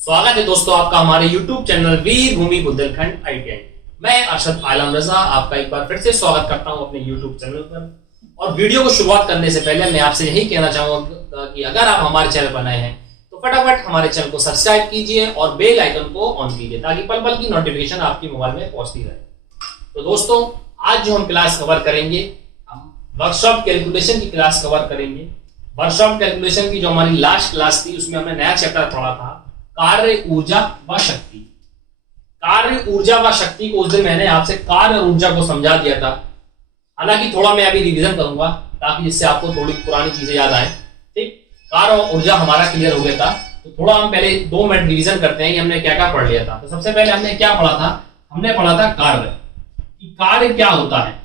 स्वागत है दोस्तों आपका हमारे YouTube चैनल वीर भूमि बुंदेलखंड ITI। मैं अरशद आलम रजा आपका एक बार फिर से स्वागत करता हूं अपने YouTube चैनल पर। और वीडियो को शुरुआत करने से पहले मैं आपसे यही कहना चाहूंगा कि अगर आप हमारे चैनल पर नए हैं तो फटाफट हमारे चैनल को सब्सक्राइब कीजिए और बेल आइकन को ऑन कीजिए ताकि पल पल की नोटिफिकेशन आपके मोबाइल में पहुंचती रहे। तो दोस्तों आज जो हम क्लास कवर करेंगे, हम वर्कशॉप कैलकुलेशन की क्लास कवर करेंगे। वर्कशॉप कैलकुलेशन की जो हमारी लास्ट क्लास थी उसमें हमने नया चैप्टर पढ़ा था, कार्य ऊर्जा व शक्ति। कार्य ऊर्जा व शक्ति को उस दिन मैंने आपसे कार्य और ऊर्जा को समझा दिया था। हालांकि थोड़ा मैं अभी रिवीजन करूंगा ताकि जिससे आपको थोड़ी पुरानी चीजें याद आए। ठीक, कार्य और ऊर्जा हमारा क्लियर हो गया था, तो थोड़ा हम पहले 2 मिनट रिवीजन करते हैं कि हमने क्या क्या पढ़ लिया था। तो सबसे पहले हमने क्या पढ़ा था? हमने पढ़ा था कार्य, कि कार्य क्या होता है।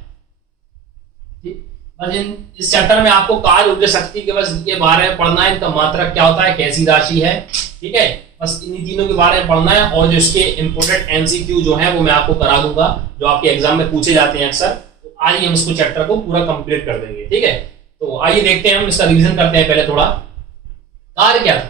बस इस चैप्टर में आपको कार्य ऊर्जा शक्ति के बस ये बारे में पढ़ना है, इनका मात्रक क्या होता है, कैसी राशि है। ठीक है, बस इन तीनों के बारे में पढ़ना है और जो इसके इंपोर्टेंट एमसीक्यू जो है वो मैं आपको करा दूंगा, जो आपके एग्जाम में पूछे जाते हैं अक्सर। तो आइए हम इसको चैप्टर को पूरा कंप्लीट कर देंगे। ठीक है, तो आइए देखते हैं, हम इसका रिवीजन करते हैं। पहले थोड़ा कार्य क्या था।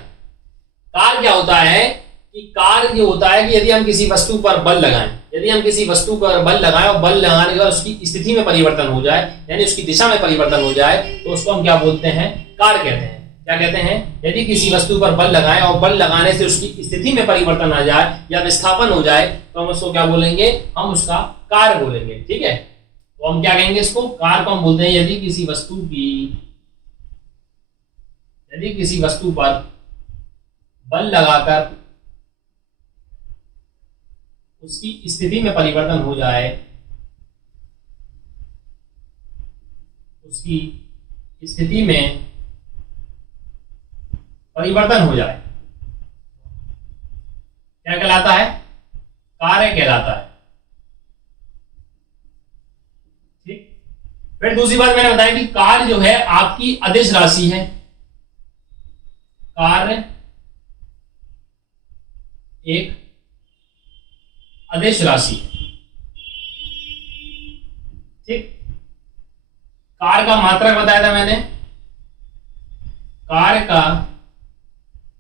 कार्य क्या होता है कि कार्य ये होता है कि यदि हम किसी वस्तु पर बल लगाएं, यदि हम किसी वस्तु पर बल लगाएं और बल लगाने के बाद उसकी स्थिति में परिवर्तन हो जाए, यानी उसकी दिशा में परिवर्तन हो जाए, तो उसको हम क्या बोलते हैं? कार्य कहते हैं। क्या कहते हैं? यदि किसी वस्तु पर बल लगाएं और बल लगाने से उसकी स्थिति में परिवर्तन आ जाए या विस्थापन हो जाए, तो हम उसको क्या बोलेंगे? हम उसका कार्य बोलेंगे। ठीक है, तो हम क्या कहेंगे? इसको कार्य को हम बोलते हैं यदि किसी वस्तु पर बल लगाकर उसकी स्थिति में परिवर्तन हो जाए, उसकी स्थिति में परिवर्तन हो जाए, क्या कहलाता है? कार्य कहलाता है। ठीक, फिर दूसरी बात मैंने बताया कि कार्य जो है आपकी अदिश राशि है। कार्य एक अदिश राशि। ठीक, कार्य का मात्रक बताया था मैंने। कार्य का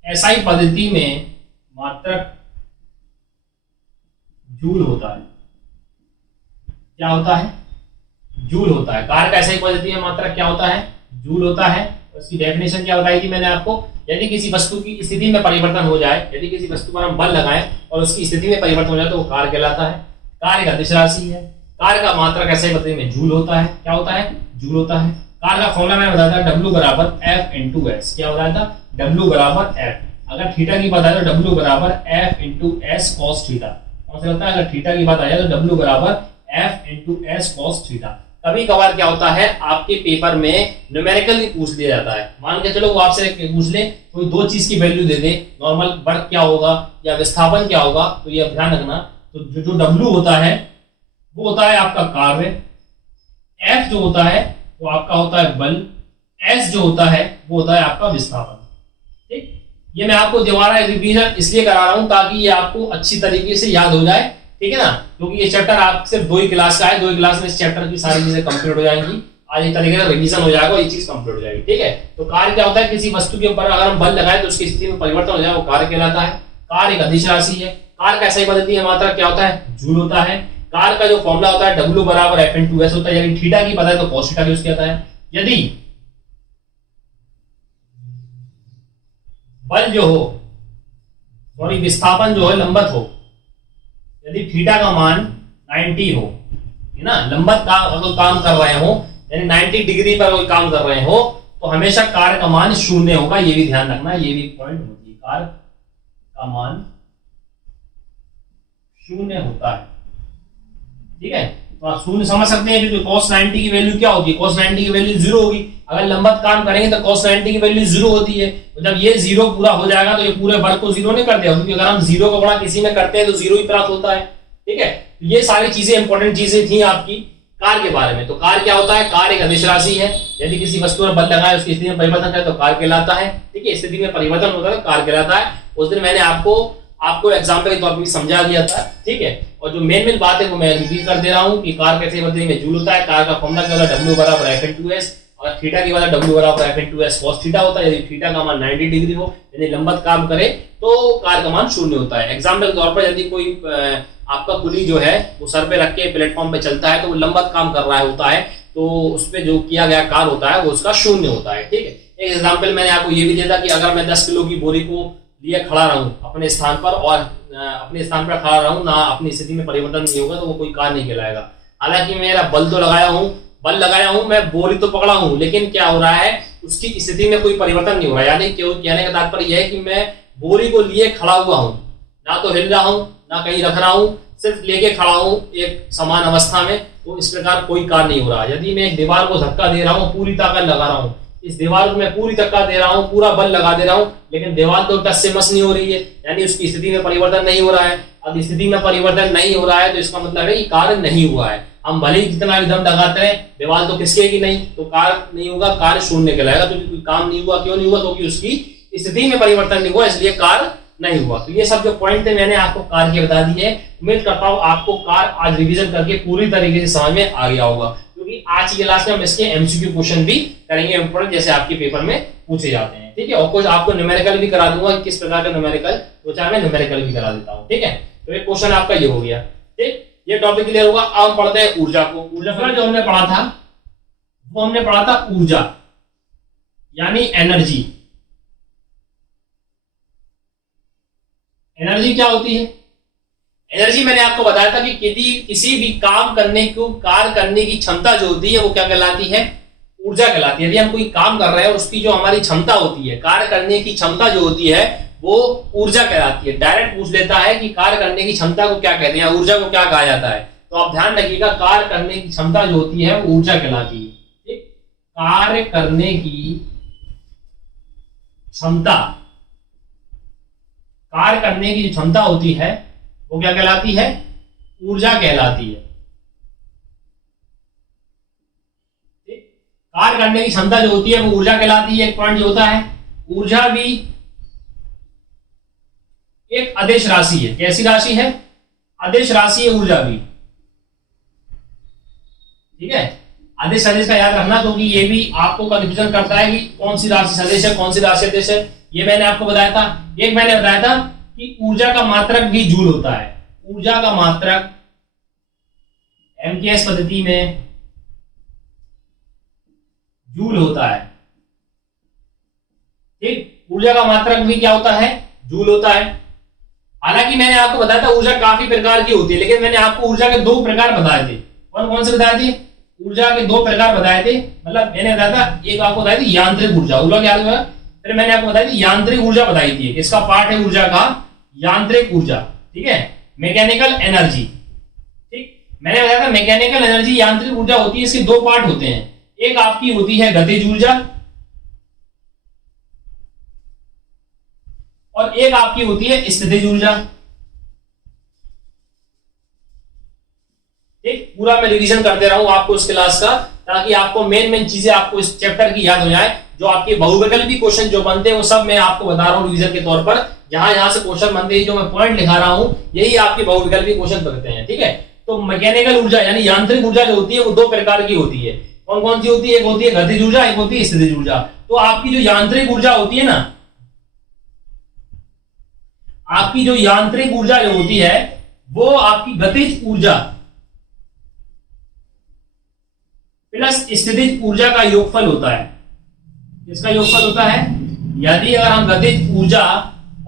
एसआई पद्धति में मात्रक जूल होता है। क्या होता है? जूल होता है। कार्य का एसआई पद्धति में मात्रक क्या होता है? जूल होता है। उसकी डेफिनेशन क्या बताई थी मैंने आपको? यदि किसी वस्तु की स्थिति में परिवर्तन हो जाए, यदि किसी वस्तु पर हम बल लगाएं और उसकी स्थिति में परिवर्तन हो जाए तो वो कार्य कहलाता है। कार्य का अदिश राशि है। कार्य का मात्रक एसआई पद्धति में जूल होता है। क्या होता है? जूल होता है। कार्य का फॉर्मूला मैंने बताया था W बराबर F इंटू एस। क्या बताया था? W बराबर F। अगर थीटा की बात आए तो W बराबर F into S cos theta. कौन सा होता है? अगर थीटा की बात आ जाए तो W बराबर F into S cos theta. कभी कभार क्या होता है आपके पेपर में न्यूमेरिकल भी पूछ लिया जाता है। मान के चलो वो आपसे पूछ ले कोई 2 चीज की वैल्यू दे दे, नॉर्मल वर्क क्या होगा या विस्थापन क्या होगा, तो ये ध्यान रखना। तो जो W होता है वो होता है आपका कार्य, F जो होता है वो आपका होता है बल, S जो होता है वो होता है आपका विस्थापन। ठीक, ये मैं आपको दोबारा रिवीजन इसलिए करा रहा हूं ताकि ये आपको अच्छी तरीके से याद हो जाए। ठीक है ना, क्योंकि ये चैप्टर आप सिर्फ 2 ही क्लास का है। 2 ही क्लास में इस चैप्टर की सारी चीजें कंप्लीट हो जाएंगी। आज एक तरीके से रिवीजन हो जाएगा, ये चीज कंप्लीट हो जाएगी। ठीक है, तो कार्य क्या होता है? किसी वस्तु के ऊपर अगर हम बल लगाए तो उसकी स्थिति में परिवर्तन हो जाए, वो कार्य कहलाता है। कार्य एक अदिश राशि है। कार्य का एसआई पद्धति में मात्रक क्या होता है? जूल होता है। कार्य का जो फॉर्मूला होता है W बराबर F इंटू एस होता है। यदि थीटा की पता है तो cos थीटा यूज किया जाता है। यदि बल जो हो, सॉरी विस्थापन जो है लंबत हो, यदि थीटा का मान 90 हो, है ना, लंबत का अगर काम कर रहे हो यानी 90 डिग्री पर कोई काम कर रहे हो, तो हमेशा कार्य का मान 0 होगा। ये भी ध्यान रखना, ये भी पॉइंट होती है। कार्य का मान 0 होता है। ठीक है, तो आप 0 समझ सकते हैं क्योंकि cos 90 की वैल्यू क्या होगी? cos 90 की वैल्यू 0 होगी। अगर लंबत काम करेंगे तो cos 90 की वैल्यू 0 होती है। तो जब ये 0 पूरा हो जाएगा तो ये पूरे वर्ग को 0 नहीं कर देगा, क्योंकि अगर हम 0 का गुणा किसी में करते हैं तो 0 ही प्राप्त होता है। ठीक है, तो ये सारी चीजें इंपॉर्टेंट चीजें थी आपकी कार्य के बारे में। तो कार्य क्या होता है? कार्य एक अदिश राशि है। यदि किसी वस्तु पर बल लगाए उसकी स्थिति में परिवर्तन करे तो कार्य कहलाता है। ठीक है, स्थिति में परिवर्तन होता है कार्य कहलाता है। उस दिन मैंने आपको एग्जाम्पल के तौर पर समझा दिया था। ठीक है, और जो मेन बात है वो मैं रिपीट कर दे रहा हूँ कि कार्य कैसे पद्धति में जूल होता है। कार्य का फॉर्मूला क्या होता है? W बराबर F इंटू एस। अगर थीटा की वाला W बराबर F into S cos theta होता है। यदि थीटा का मान 90 डिग्री हो यानी लंबवत काम करे तो कार का मान 0 होता है। एग्जाम्पल के तौर पर यदि कोई आपका कुली जो है वो सर पे रख के प्लेटफॉर्म पे चलता है तो वो लंबवत काम कर रहा होता है, तो उस पर जो किया गया कार होता है वो उसका 0 होता है। ठीक है, एक एग्जाम्पल मैंने आपको ये भी दिया था कि अगर मैं 10 किलो की बोरी को लिए खड़ा रहूं अपने स्थान पर और अपने स्थान पर खड़ा रहूं ना अपनी स्थिति में परिवर्तन नहीं होगा तो वो कोई कार नहीं कहलाएगा। हालांकि मेरा बल लगाया हूं, मैं बोरी तो पकड़ा हूं, लेकिन क्या हो रहा है उसकी स्थिति में कोई परिवर्तन नहीं हो रहा है। यानी क्यों कहने का तात्पर्य यह है कि मैं बोरी को लिए खड़ा हुआ हूं, ना तो हिल रहा हूं ना कहीं रख रहा हूं, सिर्फ लेके खड़ा हूं एक समान अवस्था में, तो इस प्रकार कोई कार्य नहीं हो रहा। यदि मैं एक दीवार को धक्का दे रहा हूं, पूरी ताकत लगा रहा हूं, इस दीवार को मैं पूरी धक्का दे रहा हूं, पूरा बल लगा दे रहा हूं, लेकिन दीवार तो टस से मस नहीं हो रही है, यानी उसकी स्थिति में परिवर्तन नहीं हो रहा है। अब स्थिति में परिवर्तन नहीं हो रहा है तो इसका मतलब है कि कार्य नहीं हुआ है। हम भले ही कितना भी दम लगाते रहे, दीवार तो खिसकेगी नहीं, तो कार्य नहीं होगा, कार्य शून्य कहलाएगा। तो कोई काम नहीं हुआ, क्यों नहीं हुआ? क्योंकि उसकी स्थिति में परिवर्तन नहीं हुआ, इसलिए कार्य नहीं हुआ। तो ये सब जो पॉइंट थे मैंने आपको कार के बता दिए। उम्मीद करता हूं आपको कार आज रिवीजन करके पूरी तरीके से समझ में आ गया होगा, क्योंकि आज की क्लास में हम इसके एमसीक्यू क्वेश्चन भी करेंगे इंपोर्टेंट, जैसे आपके पेपर में पूछे जाते हैं। ठीक है, और कुछ आपको न्यूमेरिकल भी करा दूंगा, किस प्रकार का न्यूमेरिकल, तो चाहे मैं न्यूमेरिकल भी करा देता हूँ। ठीक है, तो ये क्वेश्चन आपका ये हो गया। ठीक, ये टॉपिक क्लियर होगा। अब हम पढ़ते हैं ऊर्जा को। ऊर्जा का जो हमने पढ़ा था वो हमने पढ़ा था ऊर्जा यानी एनर्जी। एनर्जी क्या होती है? एनर्जी मैंने आपको बताया था कि यदि किसी भी काम करने को, कार्य करने की क्षमता जो होती है वो क्या कहलाती है? ऊर्जा कहलाती है। यदि हम कोई काम कर रहे हैं और उसकी जो हमारी क्षमता होती है, कार्य करने की क्षमता जो होती है वो ऊर्जा कहलाती है। डायरेक्ट पूछ लेता है कि कार्य करने की क्षमता को क्या कहते हैं, ऊर्जा को क्या कहा जाता है, तो आप ध्यान रखिएगा कार्य करने की क्षमता जो होती है वो ऊर्जा कहलाती है। ठीक, कार्य करने की क्षमता, कार्य करने की क्षमता होती है वो क्या कहलाती है? ऊर्जा कहलाती है। कार्य करने की क्षमता जो होती है वो ऊर्जा कहलाती है। एक पॉइंट जो होता है, ऊर्जा भी एक अदिश राशि है। कैसी राशि है? अदिश राशि है ऊर्जा भी। ठीक है, अदिश अदिश का याद रखना, क्योंकि ये भी आपको कंफ्यूजन करता है कि कौन सी राशि सदिश है, कौन सी राशि अदिश है। ये मैंने आपको बताया था। एक मैंने बताया था कि ऊर्जा का मात्रक भी जूल होता है। ऊर्जा का मात्रक एमकेएस पद्धति में जूल होता है। ठीक, ऊर्जा का मात्रक भी क्या होता है? जूल होता है। हालांकि मैंने आपको बताया था ऊर्जा काफी प्रकार की होती है, लेकिन मैंने आपको ऊर्जा के 2 प्रकार बताए थे। कौन कौन से बताए थे? ऊर्जा के 2 प्रकार बताए थे। मतलब मैंने बताया था, एक आपको बताई थी यांत्रिक ऊर्जा, फिर मैंने आपको बताई थी यांत्रिक ऊर्जा बताई थी। इसका पार्ट है ऊर्जा का यांत्रिक ऊर्जा। ठीक है, मैकेनिकल एनर्जी। ठीक, मैंने बताया था मैकेनिकल एनर्जी यांत्रिक ऊर्जा होती है, इसके 2 पार्ट होते हैं। एक आपकी होती है गतिज ऊर्जा और एक आपकी होती है स्थितिज ऊर्जा। ठीक, पूरा मैं रिवीजन करते रहा हूं आपको इस क्लास का, ताकि आपको मेन चीजें आपको इस चैप्टर की याद हो जाए। जो आपके बहुविकल्पी क्वेश्चन जो बनते हैं वो सब मैं आपको बता रहा हूं रिवीजन के तौर पर। जहां से क्वेश्चन बनते हैं, जो मैं पॉइंट लिखा रहा हूं, यही आपके बहुविकल्पी क्वेश्चन बनते हैं। ठीक है, तो मैकेनिकल ऊर्जा यानी यांत्रिक ऊर्जा जो होती है वो 2 प्रकार की होती है। कौन कौन सी होती है? एक होती है गतिज ऊर्जा, एक होती है स्थितिज ऊर्जा। तो आपकी जो यांत्रिक ऊर्जा होती है ना, आपकी जो यांत्रिक ऊर्जा जो होती है वो आपकी गतिज ऊर्जा प्लस स्थितिज ऊर्जा का योगफल होता है। इसका योगफल होता है, यदि अगर हम गतिज ऊर्जा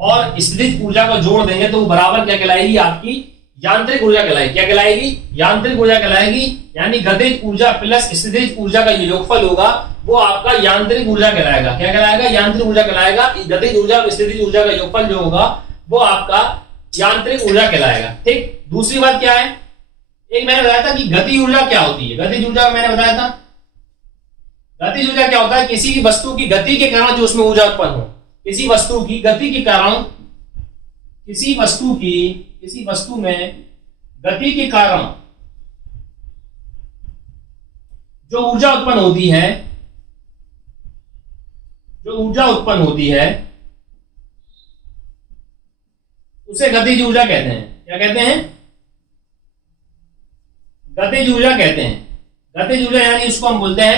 और स्थितिज ऊर्जा को जोड़ देंगे तो वो बराबर क्या कहलाएगी? आपकी यांत्रिक ऊर्जा कहलाएगी। क्या कहलाएगी? यांत्रिक ऊर्जा कहलाएगी। यानी गतिज ऊर्जा प्लस स्थितिज ऊर्जा का जो योगफल होगा वो आपका यांत्रिक ऊर्जा कहलाएगा। क्या कहलाएगा? यांत्रिक ऊर्जा कहलाएगा। गतिज ऊर्जा और स्थितिज ऊर्जा का योगफल जो होगा वो आपका यांत्रिक ऊर्जा कहलाएगा। ठीक, दूसरी बात क्या है, एक मैंने बताया था कि गति ऊर्जा क्या होती है। गतिज ऊर्जा मैंने बताया था, गतिज ऊर्जा क्या होता है? किसी भी वस्तु की गति के कारण जो उसमें ऊर्जा उत्पन्न हो, किसी वस्तु की गति के कारण, किसी वस्तु में गति के कारण जो ऊर्जा उत्पन्न होती है, उसे गतिज ऊर्जा कहते हैं। क्या कहते हैं? गतिज ऊर्जा कहते हैं। गतिज ऊर्जा यानी उसको हम बोलते हैं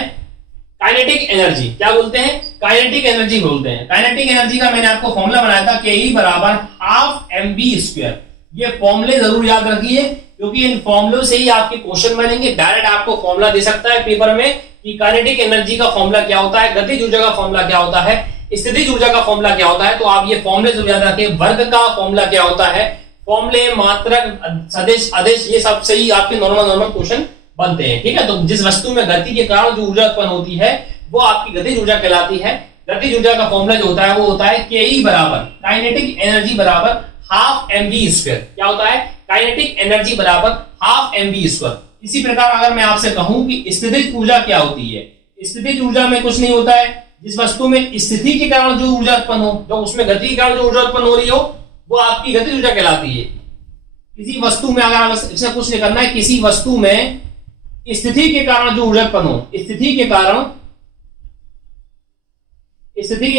काइनेटिक एनर्जी क्या बोलते हैं? काइनेटिक एनर्जी बोलते हैं। काइनेटिक एनर्जी का मैंने आपको फॉर्मूला बनाया था के ई बराबर हाफ mv²। ये फॉर्मूले जरूर याद रखिए क्योंकि इन फॉर्मूलों से ही आपके क्वेश्चन बनेंगे। डायरेक्ट आपको फॉर्मूला दे सकता है पेपर में कि काइनेटिक एनर्जी का फॉर्मूला क्या होता है, गतिज ऊर्जा का फॉर्मूला क्या होता है, स्थितिज ऊर्जा का फॉर्मूला क्या होता है। तो आप ये फॉर्मूले जरूर याद रखें। वर्ग का फॉर्मूला क्या होता है, फॉर्मूले, मात्रक, सदिश, अदिश, ये सब से ही आपके नॉर्मल क्वेश्चन बनते हैं। ठीक है, तो जिस वस्तु में गति के कारण जो ऊर्जा उत्पन्न होती है वो आपकी गतिज ऊर्जा कहलाती है। गतिज ऊर्जा का फॉर्मूला जो होता है वो होता है के ई बराबर काइनेटिक एनर्जी बराबर हाफ mv²। क्या होता है? काइनेटिक एनर्जी बराबर हाफ mv²। इसी प्रकार अगर मैं आपसे कहूं कि स्थितिज ऊर्जा क्या होती है, स्थितिज ऊर्जा में कुछ नहीं होता है। जिस वस्तु में स्थिति के कारण जो ऊर्जा उत्पन्न हो, जो उसमें गति के कारण जो ऊर्जा उत्पन्न हो रही हो, वो आपकी गतिज ऊर्जा कहलाती है। किसी वस्तु में अगर इससे कुछ नहीं करना है, किसी वस्तु में स्थिति के कारण जो ऊर्जा उत्पन्न हो, स्थिति के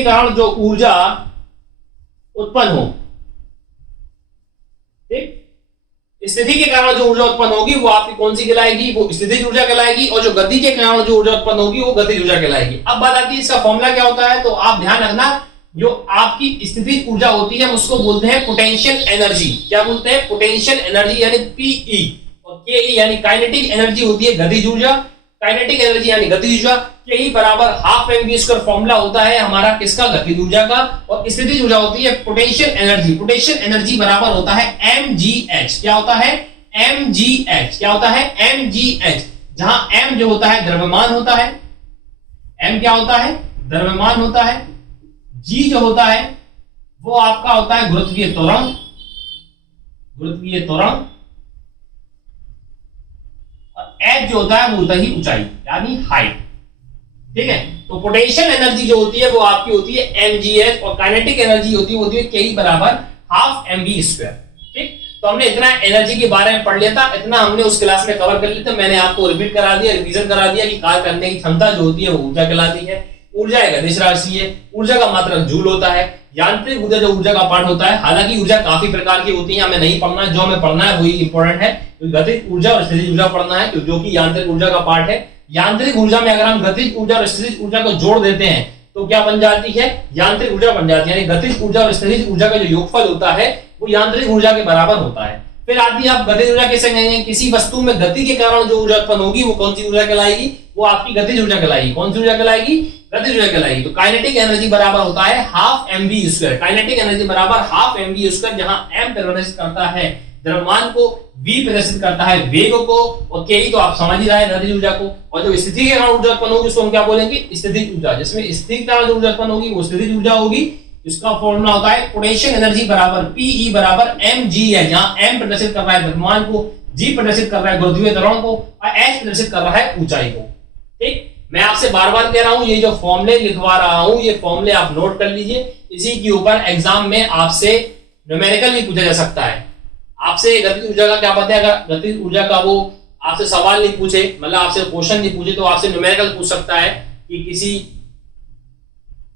कारण जो ऊर्जा उत्पन्न हो, ठीक, स्थिति के कारण जो ऊर्जा उत्पन्न होगी वो आपकी कौन सी कहलाएगी? वो स्थितिज ऊर्जा कहलाएगी। और जो गति के कारण जो ऊर्जा उत्पन्न होगी वो गतिज ऊर्जा कहलाएगी। अब बात आती है इसका फॉर्मूला क्या होता है। तो आप ध्यान रखना, जो आपकी स्थितिज ऊर्जा होती है उसको बोलते हैं पोटेंशियल एनर्जी। क्या बोलते हैं? पोटेंशियल एनर्जी यानी पीई। और के ई यानी काइनेटिक एनर्जी होती है गतिज ऊर्जा। काइनेटिक एनर्जी यानी गतिज ऊर्जा। के ई बराबर हाफ mv² फॉर्मूला होता है हमारा किसका? गतिज ऊर्जा का। और स्थितिज ऊर्जा होती है पोटेंशियल एनर्जी। पोटेंशियल एनर्जी बराबर होता है mgh। क्या होता है? mgh। क्या होता है? mgh। जहां m जो होता है द्रव्यमान होता है, m क्या होता है? द्रव्यमान होता है। g जो होता है वो आपका होता है गुरुत्वीय त्वरण, गुरुत्वीय त्वरण। और h जो होता है वो होता ही ऊंचाई यानी हाइट। ठीक है, तो पोटेंशियल एनर्जी जो होती है वो आपकी होती है mgh और काइनेटिक एनर्जी होती है के ई बराबर हाफ mv²। ठीक, तो हमने इतना एनर्जी के बारे में पढ़ लिया था, इतना हमने उस क्लास में कवर कर लिया था। मैंने आपको रिपीट करा दिया, रिवीजन करा दिया कि कार्य करने की क्षमता जो होती है वो ऊर्जा कहलाती है। ऊर्जा एक अदिश राशि है। ऊर्जा का मात्रक जूल होता है। यांत्रिक ऊर्जा जो ऊर्जा का पार्ट होता है, हालांकि ऊर्जा काफी प्रकार की होती है, हमें नहीं पढ़ना है, जो हमें पढ़ना है वही इंपॉर्टेंट है। गतिज ऊर्जा और स्थितिज ऊर्जा पढ़ना है जो कि यांत्रिक ऊर्जा का पार्ट है। यांत्रिक ऊर्जा में अगर हम गतिज ऊर्जा और स्थितिज ऊर्जा को जोड़ देते हैं तो क्या बन जाती है? यांत्रिक ऊर्जा बन जाती है। यानी गतिज ऊर्जा और स्थितिज ऊर्जा का जो योगफल होता है वो यांत्रिक ऊर्जा के बराबर होता है। फिर आती है आप गतिज ऊर्जा कैसे कहेंगे? किसी वस्तु में गति के कारण जो ऊर्जा उत्पन्न होगी वो कौन सी ऊर्जा कहलाएगी? वो आपकी गतिज ऊर्जा कहलाएगी। कौन सी ऊर्जा कहलाएगी? गतिज ऊर्जा कहलाएगी। तो काइनेटिक एनर्जी बराबर होता है हाफ mv²। काइनेटिक एनर्जी बराबर हाफ mv², जहां m प्रदर्शित करता है द्रव्यमान को, v प्रदर्शित करता है वेग को, और के ई तो आप समझ ही रहे हैं गतिज ऊर्जा को। और जो स्थिति के कारण ऊर्जा उत्पन्न होगी उसको हम क्या बोलेंगे? स्थितिज ऊर्जा। जिसमें स्थिति के कारण जो ऊर्जा उत्पन्न होगी वो स्थितिज ऊर्जा होगी। इसका फॉर्मूला होता है पोटेंशियल एनर्जी बराबर पीई बराबर mg है, जहां m प्रदर्शित कर रहा है द्रव्यमान को, g प्रदर्शित कर रहा है गुरुत्वीय त्वरण को, और h प्रदर्शित कर रहा है ऊंचाई को। ठीक, मैं आपसे बार बार कह रहा हूं, ये जो फॉर्मूले लिखवा रहा हूं ये फॉर्मूले आप नोट कर लीजिए। इसी के ऊपर एग्जाम में आपसे न्यूमेरिकल भी पूछा जा सकता है। आपसे गतिज ऊर्जा का क्या पता है? अगर गतिज ऊर्जा का वो आपसे सवाल नहीं पूछे, मतलब आपसे क्वेश्चन नहीं पूछे, तो आपसे न्यूमेरिकल पूछ सकता है कि किसी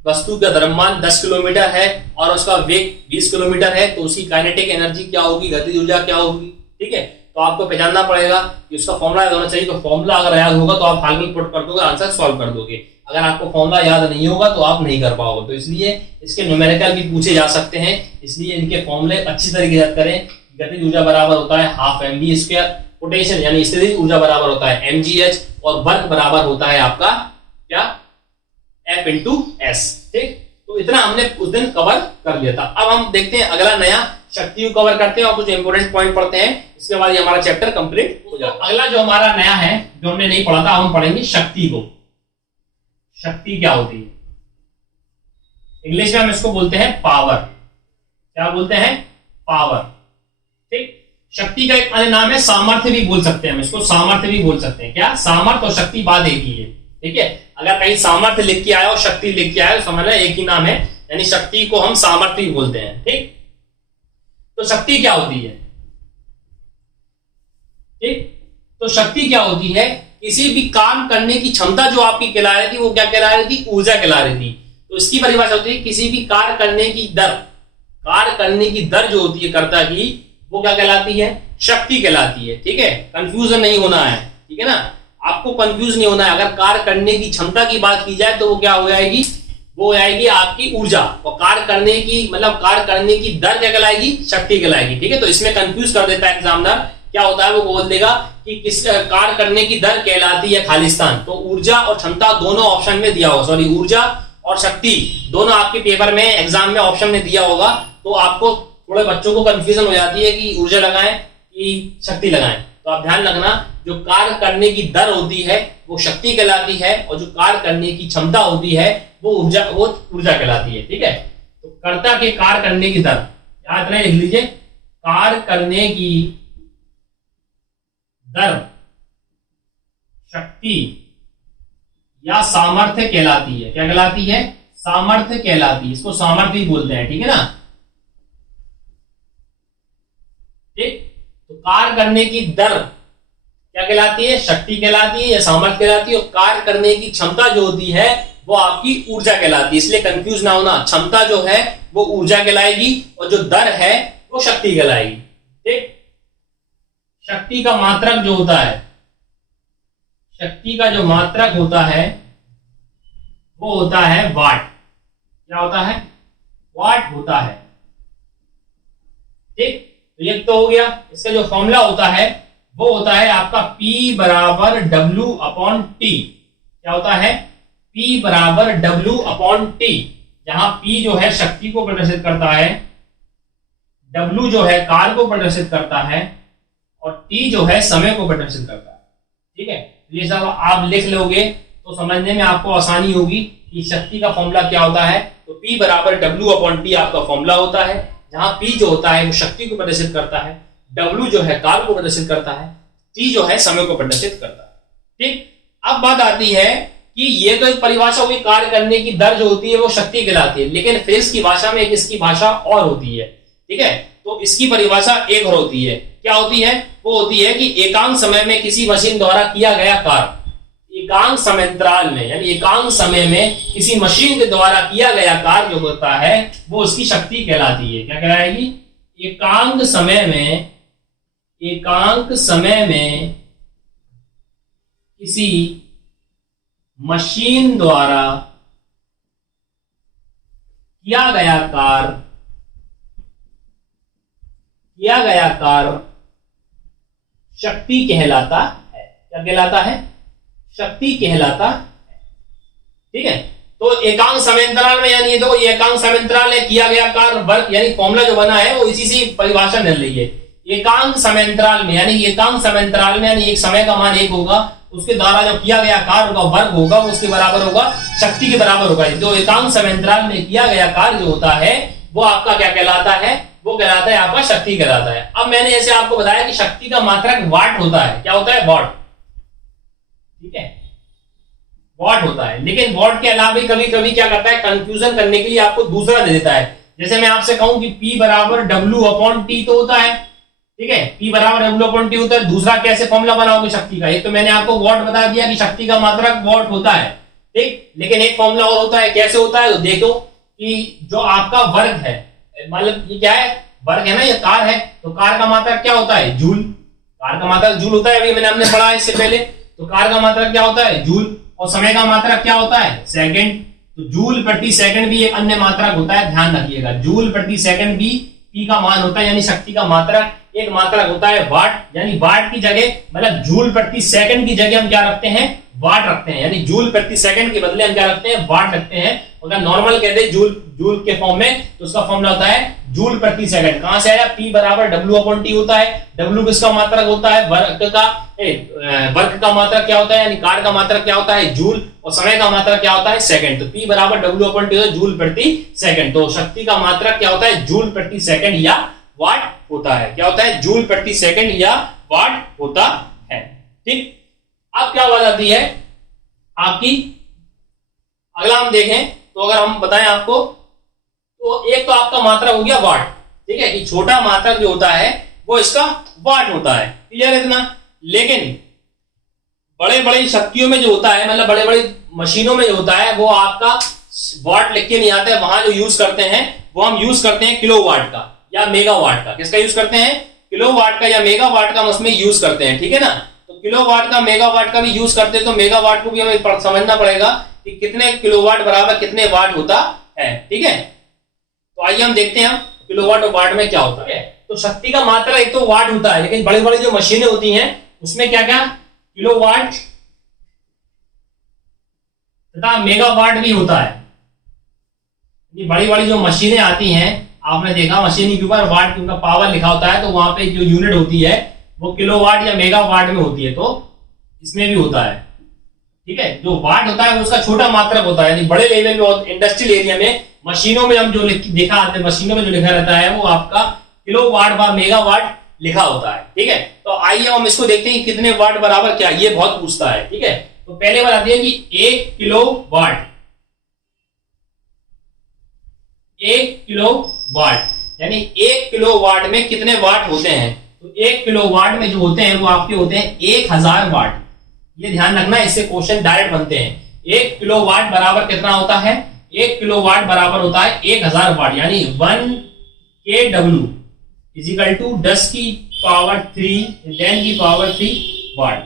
वस्तु का द्रव्यमान 10 किलोमीटर है और उसका वेग 20 किलोमीटर है, तो उसकी काइनेटिक एनर्जी क्या होगी, गतिज ऊर्जा क्या होगी। ठीक है, तो आपको पहचानना पड़ेगा कि उसका फॉर्मूला याद होना चाहिए। तो फॉर्मूला अगर याद होगा तो आप फाइनल पुट कर दोगे, आंसर सॉल्व कर दोगे। अगर आपको फॉर्मूला याद नहीं होगा तो आप नहीं कर पाओगे। तो इसलिए इसके न्यूमेरिकल भी पूछे जा सकते हैं, इसलिए इनके फॉर्मूले अच्छी तरीके से करें। गतिज ऊर्जा बराबर होता है हाफ mv², पोटेंशियल यानी स्थितिज ऊर्जा बराबर होता है mgh, और वर्क बराबर होता है आपका क्या? F × S। ठीक, तो इतना हमने उस दिन कवर कर लिया था। अब हम देखते हैं अगला नया शक्ति को कवर करते हैं और कुछ इंपोर्टेंट पॉइंट पढ़ते हैं, इसके बाद हमारा चैप्टर कंप्लीट हो जाएगा। अगला जो हमारा नया है जो हमने नहीं पढ़ा था, हम पढ़ेंगे शक्ति को। शक्ति क्या होती है? इंग्लिश में हम इसको बोलते हैं पावर। क्या बोलते हैं? पावर। ठीक, शक्ति का एक अन्य नाम है सामर्थ्य भी बोल सकते हैं हम इसको, सामर्थ्य भी बोल सकते हैं। क्या? सामर्थ्य और शक्ति बात एक ही है। ठीक है, अगर कहीं सामर्थ्य लिख के आया और शक्ति लिख के आया तो समझना एक ही नाम है, यानी शक्ति को हम सामर्थ्य भी बोलते हैं। ठीक, तो शक्ति क्या होती है? ठीक, तो शक्ति क्या होती है? किसी भी काम करने की क्षमता जो आपकी कहला रही थी वो क्या कहला रही थी? ऊर्जा कहला रही थी। तो इसकी परिभाषा होती है किसी भी कार्य करने की दर, कार्य करने की दर जो होती है कर्ता की, वो क्या कहलाती है? शक्ति कहलाती है। ठीक है, कंफ्यूजन नहीं होना है। ठीक है ना, आपको कंफ्यूज नहीं होना है। अगर कार्य करने की क्षमता की बात की जाए तो वो क्या हो जाएगी, वो हो जाएगी आपकी ऊर्जा, और कार्य करने की मतलब कार्य करने की दर क्या कहलाएगी, शक्ति कहलाएगी। ठीक है, तो इसमें कंफ्यूज कर देता है एग्जामिनर, क्या होता है वो बोल देगा कि किस कार्य करने की दर कहलाती है खालिस्तान। तो ऊर्जा और क्षमता दोनों ऑप्शन में दिया होगा, सॉरी ऊर्जा और शक्ति दोनों आपके पेपर में एग्जाम में ऑप्शन में दिया होगा। तो आपको थोड़े बच्चों को कंफ्यूजन हो जाती है कि ऊर्जा लगाएं कि शक्ति लगाएं। तो आप ध्यान रखना, जो कार्य करने की दर होती है वो शक्ति कहलाती है, और जो कार्य करने की क्षमता होती है वो ऊर्जा कहलाती है। ठीक है, तो कर्ता के कार्य करने की दर याद रहे, लिख लीजिए, कार्य करने की दर शक्ति या सामर्थ्य कहलाती है। क्या कहलाती है, सामर्थ्य कहलाती है, इसको सामर्थ्य भी बोलते हैं। ठीक है ना, ठीक। तो कार्य करने की दर क्या कहलाती है, शक्ति कहलाती है या सामर्थ्य कहलाती है, और कार्य करने की क्षमता जो होती है वो आपकी ऊर्जा कहलाती है। इसलिए कंफ्यूज ना होना, क्षमता जो है वो ऊर्जा कहलाएगी और जो दर है वो शक्ति कहलाएगी। ठीक, शक्ति का मात्रक जो होता है, शक्ति का जो मात्रक होता है वो होता है वाट। क्या होता है, वाट होता है। ठीक, तो ये तो हो गया। इसका जो फॉर्मूला होता है वो होता है आपका P बराबर W/T। क्या होता है, P बराबर W/T, जहां P जो है शक्ति को प्रदर्शित करता है, W जो है कार्य को प्रदर्शित करता है, और T जो है समय को प्रदर्शित करता है। ठीक है, ये सब आप लिख लोगे तो समझने में आपको आसानी होगी कि शक्ति का फॉर्मूला क्या होता है। तो P बराबर W/T आपका फॉर्मूला होता है, जहां P जो होता है वो शक्ति को प्रदर्शित करता है, W जो है कार्य को प्रदर्शित करता है, T जो है समय को प्रदर्शित करता है। ठीक, अब बात आती है कि ये तो एक परिभाषा हुई, कार्य करने की दर जो होती है वो शक्ति कहलाती है, लेकिन फिजिक्स की भाषा में एक इसकी भाषा और होती है। ठीक है, तो इसकी परिभाषा एक और होती है। क्या होती है, वो होती है कि एकांक समय में किसी मशीन द्वारा किया गया कार्य, एकांक समयांतराल में यानी एकांक समय में किसी मशीन के द्वारा किया गया कार्य जो होता है वो उसकी शक्ति कहलाती है। क्या कहलाएगी, एकांक समय में किसी मशीन द्वारा किया गया कार्य शक्ति कहलाता है। क्या कहलाता है, शक्ति कहलाता है। ठीक है, तो एकांक समयांतराल में यानी ये तो एकांक समयांतराल में किया गया कार्य वर्क, यानी फॉर्मूला जो बना है वो इसी से परिभाषा मिल रही है। एकांक समयांतराल में यानी एक समय का मान 1 होगा, उसके द्वारा जो किया गया कार्य होगा वर्क होगा वो उसके बराबर होगा, शक्ति के बराबर होगा। जो एकांक समयांतराल में किया गया कार्य जो होता है वो आपका क्या कहलाता है, वो कहलाता है आपका शक्ति कहलाता है। अब मैंने ऐसे आपको बताया कि शक्ति का मात्रक वाट होता है। क्या होता है, वाट। ठीक है, वाट होता है, लेकिन वाट के अलावा भी कभी कभी क्या करता है, कंफ्यूजन करने के लिए आपको दूसरा दे देता है। जैसे मैं आपसे कहूं कि P बराबर W/T तो होता है। ठीक है, P बराबर W/T होता है, दूसरा कैसे फॉर्मूला बनाओगे शक्ति का। एक तो मैंने आपको वाट बता दिया कि शक्ति का मात्रक वाट होता है। ठीक, लेकिन एक फॉर्मूला और होता है, कैसे होता है, तो देखो कि जो आपका वर्ग है, मतलब ये क्या है, वर्ग है ना, ये कार है, तो कार का मात्रक क्या होता है, जूल। कार का मात्रक जूल होता है, अभी हमने पढ़ा है इससे पहले। तो कार का मात्रक क्या होता है, जूल, और समय का मात्रक क्या होता है, सेकंड। तो जूल प्रति सेकंड भी एक अन्य मात्रक होता है, ध्यान रखिएगा। जूल प्रति सेकंड भी P का मान होता है, यानी शक्ति का मात्रक एक मात्रक होता है वाट, यानी वाट की जगह मतलब जूल प्रति सेकंड की जगह हम क्या रखते हैं, वाट रखते हैं, यानी जूल प्रति सेकंड के बदले हम क्या रखते हैं, वाट रखते हैं। अगर नॉर्मल कहते हैं जूल के फॉर्म में तो उसका फॉर्मूला होता है जूल प्रति सेकंड। कहां से आया, P बराबर W/T होता है। W किसका मात्रक होता है, वर्ग का मात्रक क्या होता है, यानी कार्य का मात्रक क्या होता है, जूल, और समय का मात्रक क्या होता है, सेकंड। तो P बराबर W/T होता है जूल प्रति सेकंड। तो शक्ति का मात्रक क्या होता है, जूल प्रति सेकंड या वाट होता है। क्या होता है, जूल प्रति सेकंड या वाट होता है। ठीक, अब क्या बात आती है आपकी, अगला हम देखें तो अगर हम बताएं आपको, तो एक तो आपका मात्रक हो गया वाट। ठीक है, कि छोटा मात्रक जो होता है वो इसका वाट होता है, क्लियर है इतना। लेकिन बड़े बड़े शक्तियों में जो होता है, मतलब बड़े बड़े मशीनों में जो होता है, वो आपका वाट लिख के नहीं आता है। वहां जो यूज करते हैं वो हम यूज करते हैं किलोवाट का या मेगावाट का। किसका यूज करते हैं, किलोवाट का या मेगावाट का हम उसमें यूज करते हैं। ठीक है ना, तो किलोवाट का मेगावाट का भी यूज करते हैं, तो मेगावाट को भी हमें समझना पड़ेगा कि कितने किलोवाट बराबर कितने वाट होता है। ठीक है, तो आइए हम देखते हैं किलोवाट और वाट में क्या होता है। तो शक्ति का मात्रा एक तो वाट होता है, लेकिन बड़ी बड़ी जो मशीनें होती हैं उसमें क्या क्या किलोवाट तथा मेगावाट भी होता है। बड़ी बड़ी जो मशीनें आती हैं, आपने देखा मशीन के ऊपर वाट का पावर लिखा होता है, तो वहां पे जो यूनिट होती है वो किलोवाट या मेगावाट में होती है, तो इसमें भी होता है। ठीक है, जो वाट होता है वो उसका छोटा मात्रक होता है, यानी बड़े लेवल में इंडस्ट्रियल एरिया में मशीनों में हम जो देखा आते हैं, मशीनों में जो लिखा रहता है वो आपका किलोवाट व मेगावाट लिखा होता है। ठीक है, तो आइए हम इसको देखते हैं कितने वाट बराबर क्या, ये बहुत पूछता है। ठीक है, तो पहले बात आती है कि 1 किलोवाट, 1 किलोवाट यानी 1 किलोवाट में कितने वाट होते हैं। तो 1 किलोवाट में जो होते हैं वो आपके होते हैं 1000 वाट। ये ध्यान रखना, इससे क्वेश्चन डायरेक्ट बनते हैं। 1 किलोवाट बराबर कितना होता है, 1 किलोवाट बराबर होता है 1000 वाट, यानी 1 kW इजिकल टू 10 की पावर 3 10 की पावर 3 वाट।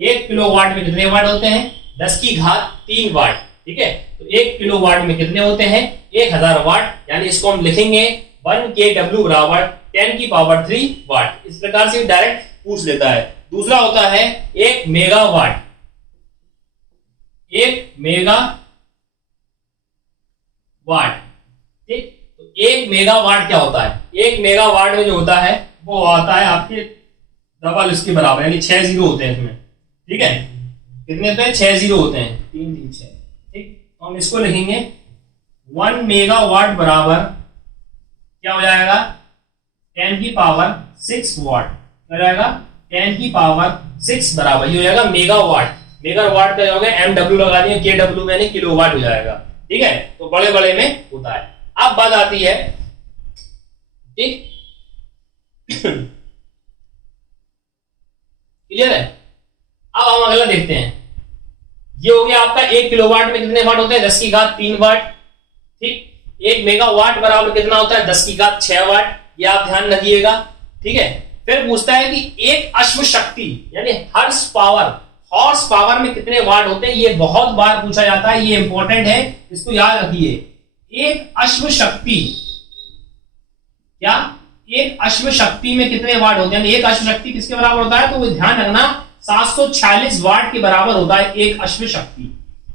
1 किलोवाट में कितने वाट होते हैं, 10 की घात 3 वाट। ठीक है, तो 1 किलोवाट में कितने होते हैं, 1000 वाट, यानी इसको हम लिखेंगे 1 kW बराबर 10 की पावर 3 वाट। इस प्रकार से डायरेक्ट पूछ लेता है। दूसरा होता है 1 मेगावाट, 1 मेगावाट। ठीक, तो 1 मेगावाट क्या होता है, 1 मेगावाट में जो होता है वो आता है आपके डबल इसके बराबर, यानी 6 जीरो होते हैं इसमें। ठीक है, कितने होते हैं, 6 जीरो होते हैं, 3 3 6। ठीक, तो हम इसको लिखेंगे 1 मेगावाट बराबर क्या हो जाएगा, 10 की पावर 6 वाट। क्या जाएगा, 10 की पावर 6 बराबर ये हो जाएगा मेगावाट। मेगावाट का हो गया MW लगा दिए, KW यानी किलोवाट हो जाएगा। ठीक है, तो बड़े बड़े में होता है। अब बात आती है, ठीक क्लियर है। अब हम अगला देखते हैं, ये हो गया आपका 1 किलोवाट में कितने वाट होते हैं, 10 की घात 3 वाट। ठीक, 1 मेगावाट बराबर कितना होता है, 10 की घात 6 वाट। ये आप ध्यान रखिएगा। ठीक है, फिर पूछता है कि एक अश्व शक्ति यानी हॉर्स पावर में कितने वाट होते हैं। ये बहुत बार पूछा जाता है, ये इंपॉर्टेंट है, इसको याद रखिए। एक अश्व शक्ति, क्या एक अश्व शक्ति में कितने वाट होते हैं, एक अश्व शक्ति किसके बराबर होता है, तो वो ध्यान रखना 746 वाट के बराबर होता है एक अश्व शक्ति,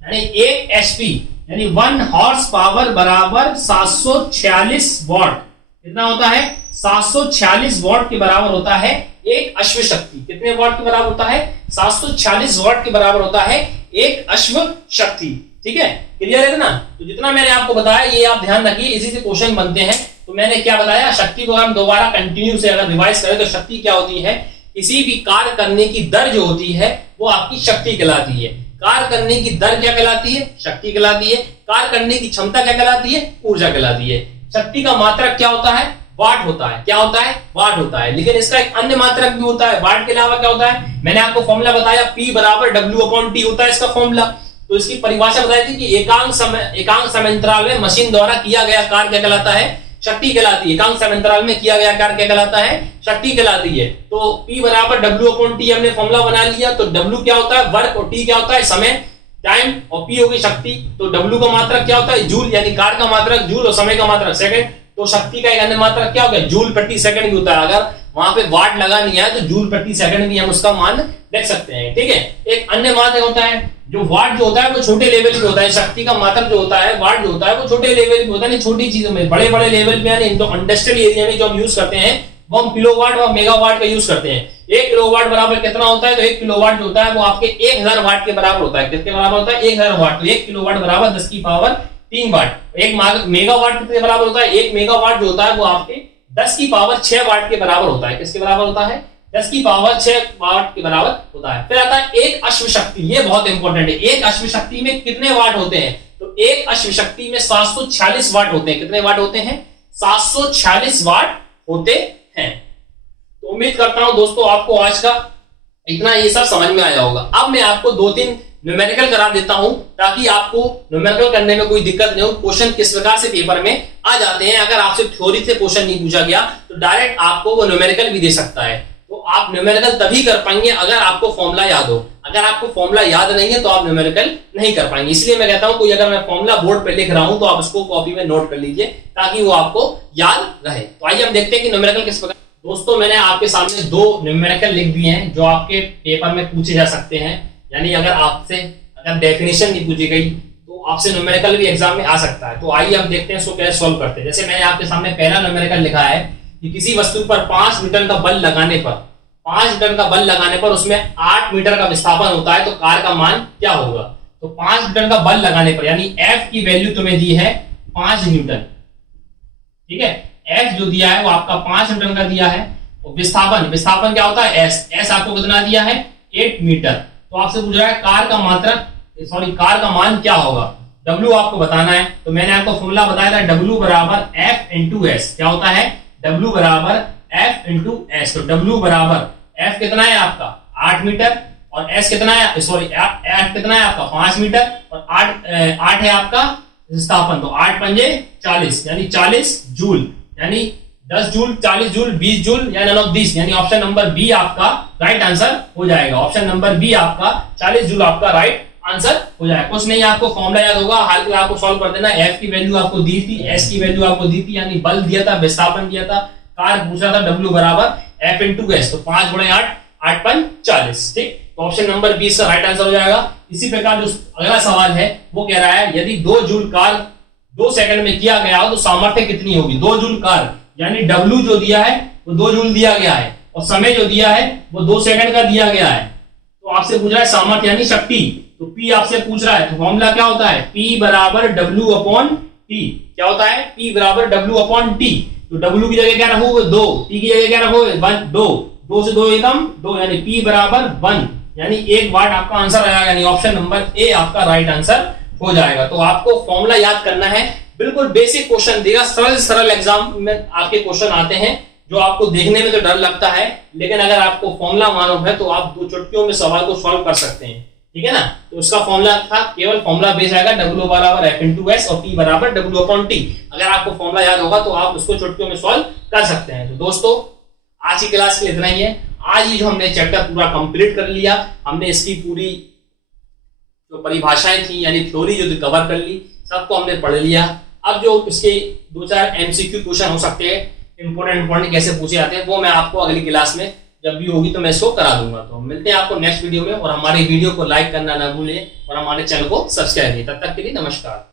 यानी एक एचपी यानी 1 हॉर्स पावर बराबर 746 वाट। कितना होता है, 746 वाट के बराबर होता है एक अश्व शक्ति। कितने वाट के बराबर होता है, 746 वाट के बराबर होता है एक अश्व शक्ति। ठीक है, क्लियर है ना। तो जितना मैंने आपको बताया ये आप ध्यान रखिए, इसी से क्वेश्चन बनते हैं। तो मैंने क्या बताया, शक्ति को हम दोबारा कंटिन्यू से अगर रिवाइज करें तो शक्ति क्या होती है, किसी भी कार्य करने की दर जो होती है वो आपकी शक्ति कहलाती है। कार्य करने की दर क्या कहलाती है, शक्ति कहलाती है। कार्य करने की क्षमता क्या कहलाती है, ऊर्जा कहलाती है। शक्ति का मात्रक क्या होता है, वाट होता है। क्या होता है, वाट होता है। लेकिन इसका एक अन्य मात्रक भी होता है, वाट के अलावा क्या होता है, मैंने आपको फॉर्मूला बताया, P बराबर W/T होता है इसका फॉर्मूला। तो इसकी परिभाषा बताई थी कि एकांक समयांतराल में मशीन द्वारा किया गया कार्य क्या कहलाता है, शक्ति कहलाती है। एकांक समयांतराल में किया गया कार्य क्या कहलाता है, शक्ति कहलाती है। तो P बराबर W/T हमने फॉर्मूला बना लिया। तो W क्या होता है, वर्क, और T क्या होता है, समय, टाइम, और P होगी शक्ति। तो W का मात्रक क्या होता है, जूल, यानी कार्य का मात्रक जूल, और समय का मात्रक सेकंड। तो शक्ति का एक अन्य मात्रक क्या होगा, जूल प्रति सेकंड भी होता है। अगर वहां पे वाट लगा नहीं है तो जूल प्रति सेकंड भी हम उसका मान देख सकते हैं। ठीक है, एक अन्य मात्रक होता है जो वाट जो होता है वो छोटे लेवल पे होता है। शक्ति का मात्रक जो होता है, वाट जो होता है वो छोटे लेवल पे होता है, छोटी चीजों में। बड़े बड़े लेवल पे यानी इंडस्ट्रियल एरिया में जो हम यूज करते हैं वो हम किलोवाट व मेगावाट का यूज करते हैं। 1 किलोवाट बराबर कितना होता है, तो 1 किलोवाट जो होता है वो आपके 1000 वाट के बराबर होता है। कितने बराबर होता है, 1000 वाट। तो 1 किलोवाट बराबर 10 की पावर 3 वाट। एक मेगावाट कितने बराबर होता है, 1 मेगावाट जो होता है वो आपके 10 की पावर 6 वाट के बराबर होता है। किसके बराबर होता है, 10 की पावर 6 वाट के बराबर होता है। फिर आता है एक अश्व शक्ति, ये बहुत इंपॉर्टेंट है। एक अश्व शक्ति में कितने वाट होते हैं, तो एक अश्व शक्ति में 746 वाट होते हैं। कितने वाट होते हैं, 746 वाट होते हैं। तो उम्मीद करता हूं दोस्तों आपको आज का इतना ये सब समझ में आया होगा। अब मैं आपको 2-3 न्यूमेरिकल करा देता हूं ताकि आपको न्यूमेरिकल करने में कोई दिक्कत नहीं हो। क्वेश्चन किस प्रकार से पेपर में आ जाते हैं, अगर आपसे थ्योरी से क्वेश्चन नहीं पूछा गया तो डायरेक्ट आपको वो न्यूमेरिकल भी दे सकता है। तो आप न्यूमेरिकल तभी कर पाएंगे अगर आपको फॉर्मूला याद हो। अगर आपको फॉर्मूला याद नहीं है तो आप न्यूमेरिकल नहीं कर पाएंगे। इसलिए मैं कहता हूं कोई अगर मैं फॉर्मूला बोर्ड पे लिख रहा हूं तो आप उसको कॉपी में नोट कर लीजिए ताकि वो आपको याद रहे। तो आइए हम देखते हैं कि न्यूमेरिकल किस प्रकार। दोस्तों मैंने आपके सामने 2 न्यूमेरिकल लिख दिए हैं जो आपके पेपर में पूछे जा सकते हैं। यानी अगर आपसे अगर डेफिनेशन नहीं पूछी गई तो आपसे न्यूमेरिकल भी एग्जाम में आ सकता है। तो आइए हम देखते हैं इसको कैसे सॉल्व करते हैं। जैसे मैंने आपके सामने पहला न्यूमेरिकल लिखा है कि किसी वस्तु पर 5 न्यूटन का बल लगाने पर 5 न्यूटन का बल लगाने पर उसमें 8 मीटर का विस्थापन होता है तो कार का मान क्या होगा। तो 5 न्यूटन का बल लगाने पर यानी F की वैल्यू तुम्हें दी है 5 न्यूटन, ठीक है। F जो दिया है वो आपका 5 न्यूटन का दिया है। और विस्थापन क्या होता है S आपको कितना दिया है 8 मीटर। तो आपसे पूछ रहा है कार का मान क्या होगा। W आपको बताना है। तो मैंने आपको फॉर्मूला बताया था W बराबर F इंटू एस। क्या होता है W बराबर F इंटू एस। तो W बराबर F कितना है आपका 8 मीटर और S कितना है F कितना है आपका 5 मीटर और 8 है आपका विस्थापन। तो 8 पंजे 40 यानी 40 जूल यानी 10 जूल 40 जूल 20 जूल या नन ऑफ दिस यानी ऑप्शन नंबर बी आपका राइट आंसर हो जाएगा। ऑप्शन नंबर बी आपका 40 जूल आपका राइट आंसर हो जाएगा। कुछ नहीं आपको फॉर्मूला याद होगा, हाल फिलहाल आपको सॉल्व कर देना। F की वैल्यू आपको दी थी, S की वैल्यू आपको दी थी यानी बल दिया था, विस्थापन दिया था, कार पूछा था W बराबर F इंटू एस। तो 5 गुणे 8 8 पंच 40, ठीक। तो ऑप्शन नंबर 20 का राइट आंसर हो जाएगा। इसी प्रकार जो अगला सवाल है वो कह रहा है यदि 2 जूल कार 2 सेकंड में किया गया हो तो सामर्थ्य कितनी होगी। 2 जूल कार यानी W जो दिया है वो 2 जूल दिया गया है और समय जो दिया है वो 2 सेकंड का दिया गया है। तो आपसे पूछ रहा है सामर्थ्य यानी शक्ति। तो P आपसे पूछ रहा है तो फॉर्मूला क्या होता है P बराबर W अपॉन T। क्या होता है P बराबर W अपॉन T। तो W की जगह क्या रखोगे 2, T की जगह क्या रखोगे 1, 2 से 2 एकम 2 यानी P बराबर 1 यानी 1 वाट आपका आंसर आएगा यानी ऑप्शन नंबर ए आपका राइट आंसर हो जाएगा। तो आपको फॉर्मूला याद करना है। बिल्कुल बेसिक क्वेश्चन देगा, सरल एग्जाम में आपके क्वेश्चन आते हैं जो आपको देखने में तो डर लगता है लेकिन अगर आपको फॉर्मूला मालूम है तो आप 2 चुटकियों में सवाल को सॉल्व कर सकते हैं, ठीक है ना। तो उसका फॉर्मूला था केवल फॉर्मूला बेस आएगा W बराबर F इंटू एस और P बराबर W अपॉन T। अगर आपको फॉर्मूला याद होगा तो आप उसको चुटकियों में सॉल्व कर सकते हैं। तो दोस्तों आज की क्लास के लिए इतना ही है। आज ही जो हमने चैप्टर पूरा कंप्लीट कर लिया, हमने इसकी पूरी जो परिभाषाएं थी यानी थ्योरी जो कवर कर ली, सबको हमने पढ़ लिया। अब जो इसके 2-4 MCQ क्वेश्चन हो सकते हैं इंपोर्टेंट कैसे पूछे जाते हैं वो मैं आपको अगली क्लास में जब भी होगी तो मैं इसको करा दूंगा। तो मिलते हैं आपको नेक्स्ट वीडियो में और हमारी वीडियो को लाइक करना ना भूलें और हमारे चैनल को सब्सक्राइब करिए। तब तक के लिए नमस्कार।